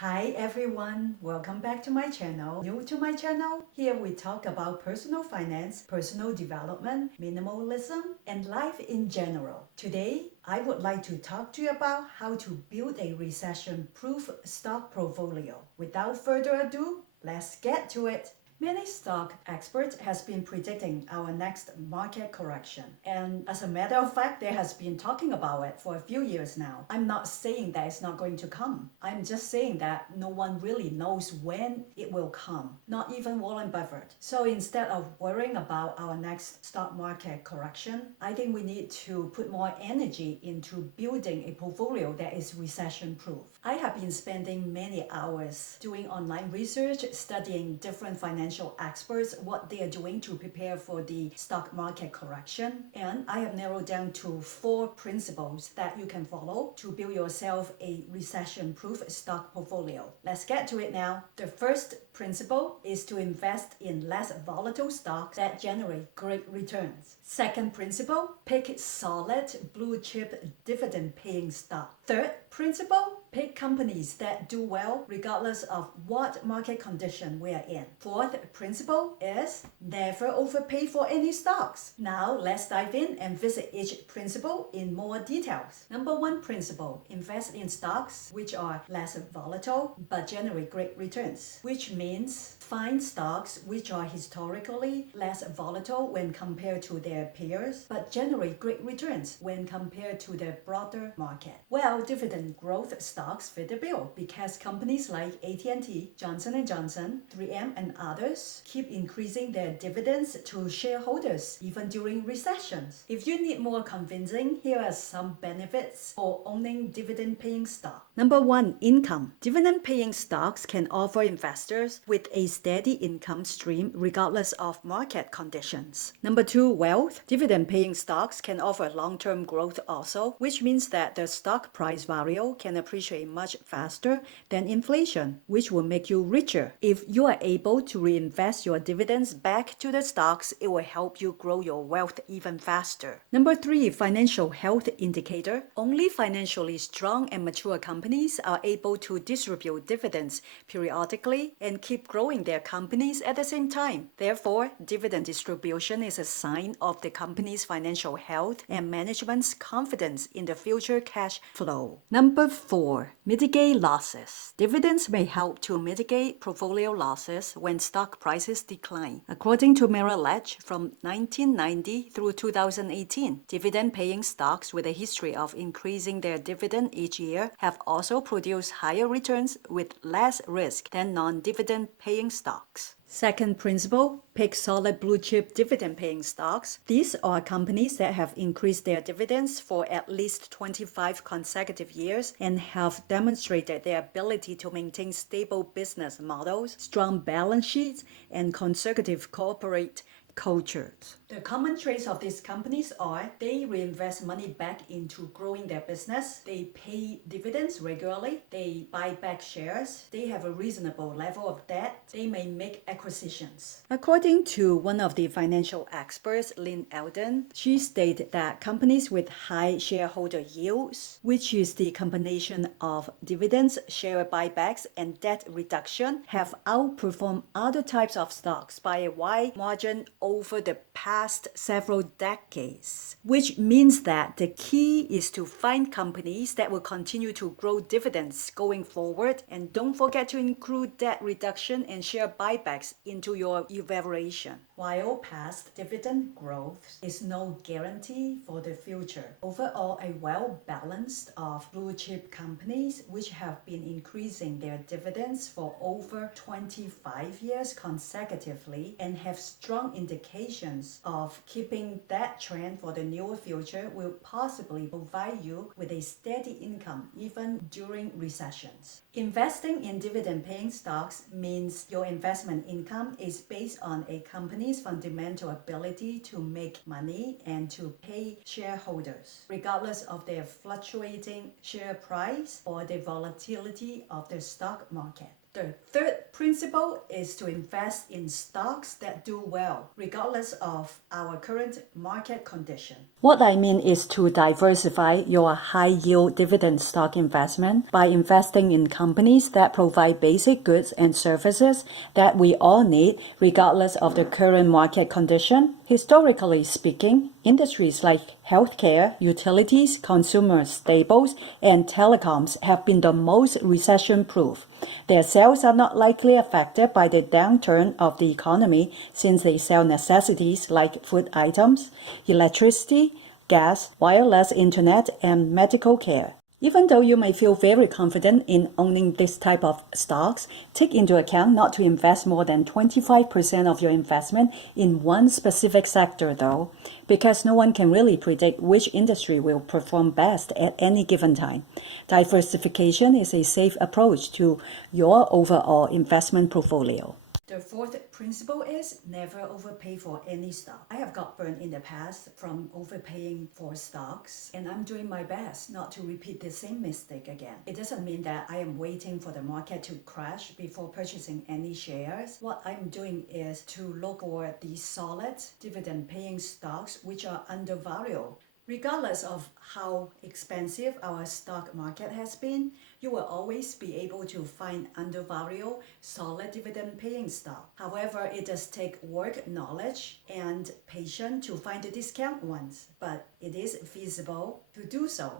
Hi everyone, welcome back to my channel. New to my channel? Here we talk about personal finance, personal development, minimalism, and life in general. Today, I would like to talk to you about how to build a recession-proof stock portfolio. Without further ado, let's get to it. Many stock experts has been predicting our next market correction. And as a matter of fact, they has been talking about it for a few years now. I'm not saying that it's not going to come. I'm just saying that no one really knows when it will come. Not even Warren Buffett. So instead of worrying about our next stock market correction, I think we need to put more energy into building a portfolio that is recession proof. I have been spending many hours doing online research, studying different financial experts, what they are doing to prepare for the stock market correction. And I have narrowed down to 4 principles that you can follow to build yourself a recession-proof stock portfolio. Let's get to it now. The first principle is to invest in less volatile stocks that generate great returns. Second principle, pick solid blue chip dividend paying stock. Third principle, pick companies that do well regardless of what market condition we are in. Fourth principle is never overpay for any stocks. Now let's dive in and visit each principle in more details. Number 1 principle, invest in stocks which are less volatile but generate great returns, which means find stocks which are historically less volatile when compared to their peers but generate great returns when compared to the broader market. Well, dividend growth stocks fit the bill because companies like AT&T, Johnson & Johnson, 3M and others keep increasing their dividends to shareholders even during recessions. If you need more convincing, here are some benefits for owning dividend paying stock. Number 1, income. Dividend paying stocks can offer investors with a steady income stream regardless of market conditions. Number 2, wealth. Dividend paying stocks can offer long-term growth also, which means that the stock price value can appreciate much faster than inflation, which will make you richer. If you are able to reinvest your dividends back to the stocks, it will help you grow your wealth even faster. Number 3, financial health indicator. Only financially strong and mature companies are able to distribute dividends periodically and keep growing their companies at the same time. Therefore, dividend distribution is a sign of the company's financial health and management's confidence in the future cash flow. Number 4, mitigate losses. Dividends may help to mitigate portfolio losses when stock prices decline. According to Merrill Lynch, from 1990 through 2018, dividend-paying stocks with a history of increasing their dividend each year have also produced higher returns with less risk than non-dividend paying stocks. Second principle, pick solid blue chip dividend paying stocks. These are companies that have increased their dividends for at least 25 consecutive years and have demonstrated their ability to maintain stable business models, strong balance sheets, and conservative corporate cultures. The common traits of these companies are they reinvest money back into growing their business, they pay dividends regularly, they buy back shares, they have a reasonable level of debt, they may make acquisitions. According to one of the financial experts, Lynn Eldon, she stated that companies with high shareholder yields, which is the combination of dividends, share buybacks, and debt reduction, have outperformed other types of stocks by a wide margin over the past several decades, which means that the key is to find companies that will continue to grow dividends going forward, and don't forget to include debt reduction and share buybacks into your evaluation. While past dividend growth is no guarantee for the future, overall a well-balanced of blue chip companies which have been increasing their dividends for over 25 years consecutively and have strong indications of keeping that trend for the near future will possibly provide you with a steady income even during recessions. Investing in dividend-paying stocks means your investment income is based on a company's fundamental ability to make money and to pay shareholders, regardless of their fluctuating share price or the volatility of the stock market. The third principle is to invest in stocks that do well, regardless of our current market condition. What I mean is to diversify your high-yield dividend stock investment by investing in companies that provide basic goods and services that we all need, regardless of the current market condition. Historically speaking, industries like healthcare, utilities, consumer staples, and telecoms have been the most recession-proof. Their sales are not likely affected by the downturn of the economy since they sell necessities like food items, electricity, gas, wireless internet, and medical care. Even though you may feel very confident in owning this type of stocks, take into account not to invest more than 25% of your investment in one specific sector though, because no one can really predict which industry will perform best at any given time. Diversification is a safe approach to your overall investment portfolio. The fourth principle is never overpay for any stock. I have got burned in the past from overpaying for stocks, and I'm doing my best not to repeat the same mistake again. It doesn't mean that I am waiting for the market to crash before purchasing any shares. What I'm doing is to look for these solid dividend-paying stocks which are undervalued. Regardless of how expensive our stock market has been, you will always be able to find undervalued, solid dividend-paying stock. However, it does take work, knowledge, and patience to find the discount ones, but it is feasible to do so.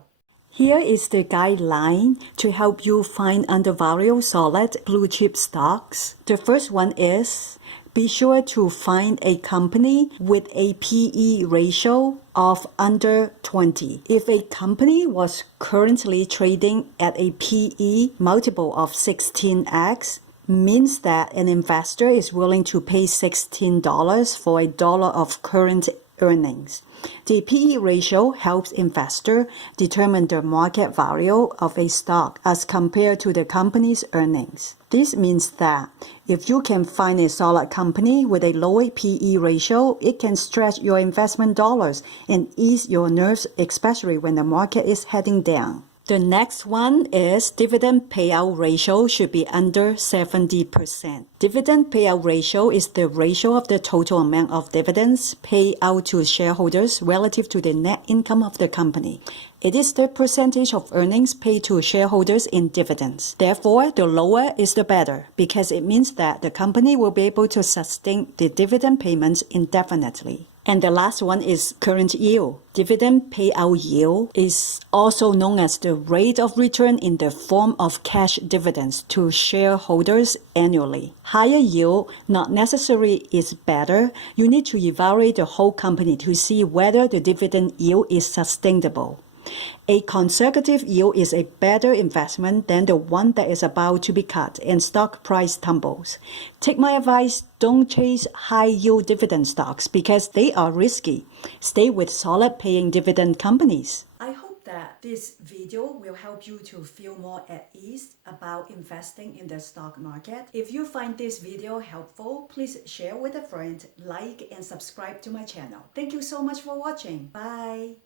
Here is the guideline to help you find undervalued, solid, blue-chip stocks. The first one is be sure to find a company with a PE ratio of under 20. If a company was currently trading at a PE multiple of 16x, means that an investor is willing to pay $16 for a dollar of current earnings. The PE ratio helps investors determine the market value of a stock as compared to the company's earnings. This means that if you can find a solid company with a lower PE ratio, it can stretch your investment dollars and ease your nerves, especially when the market is heading down. The next one is dividend payout ratio should be under 70%. Dividend payout ratio is the ratio of the total amount of dividends paid out to shareholders relative to the net income of the company. It is the percentage of earnings paid to shareholders in dividends. Therefore, the lower is the better, because it means that the company will be able to sustain the dividend payments indefinitely. And the last one is current yield. Dividend payout yield is also known as the rate of return in the form of cash dividends to shareholders annually. Higher yield not necessarily is better. You need to evaluate the whole company to see whether the dividend yield is sustainable. A conservative yield is a better investment than the one that is about to be cut and stock price tumbles. Take my advice, don't chase high-yield dividend stocks because they are risky. Stay with solid paying dividend companies. I hope that this video will help you to feel more at ease about investing in the stock market. If you find this video helpful, please share with a friend, like and subscribe to my channel. Thank you so much for watching. Bye!